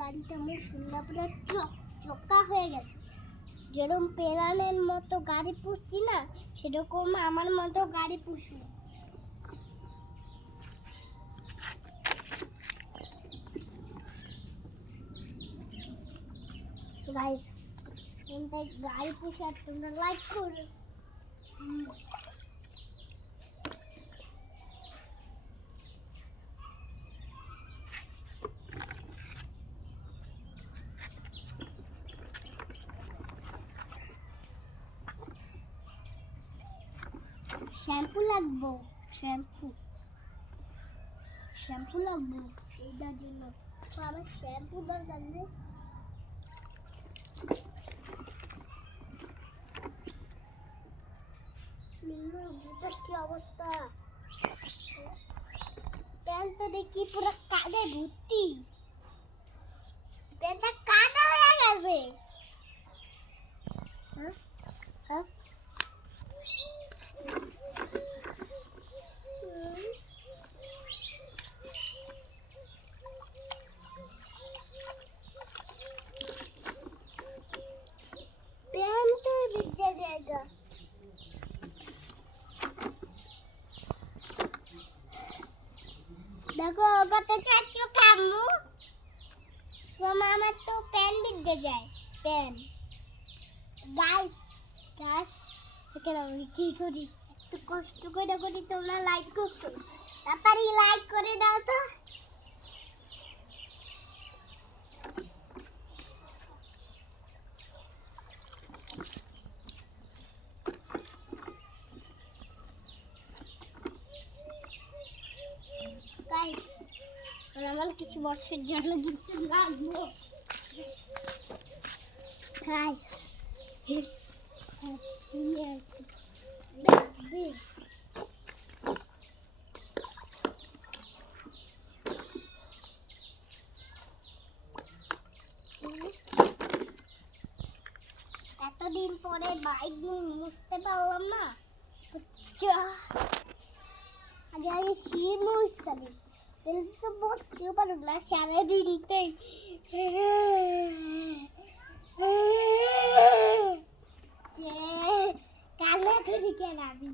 গাড়িটা আমার শুনলা পুরো চক্কা হয়ে গেছে। যেরকম পেরানের মতো গাড়ি পুষছি না, সেরকম আমার মতো গাড়ি পুষি। গাইস, গাড়ি পুষে আর তোমরা লাইক করো। শ্যাম্পু লাগবো, শ্যাম্পু লাগবো এইটার জন্য। তো আমার শ্যাম্পু দরকার নেই। কি অবস্থা, প্যান্টটা দেখি পুরো কাদে ভর্তি, প্যান্টটা কাদা হয়ে গেছে। প্যান্ট ভিজে জায়গা। দেখো কত চাচ্ছ কামু, তোমার আমার তো প্যান ভিজে যায়। প্যান গাইস এখানে আমি কি করি, একটু কষ্ট করে করি, তোমরা লাইক করছো, তাড়াতাড়ি লাইক করে দাও তো। গাইস আমার কিছু বছর জন্য কিছু লাগবো। এতদিন পরে বাইক মুছতে পারলাম না, আগে শির মুছতাম, তাহলে তো বসতেও পারব না সারাদিনতেই। কান্না করি কেন আমি?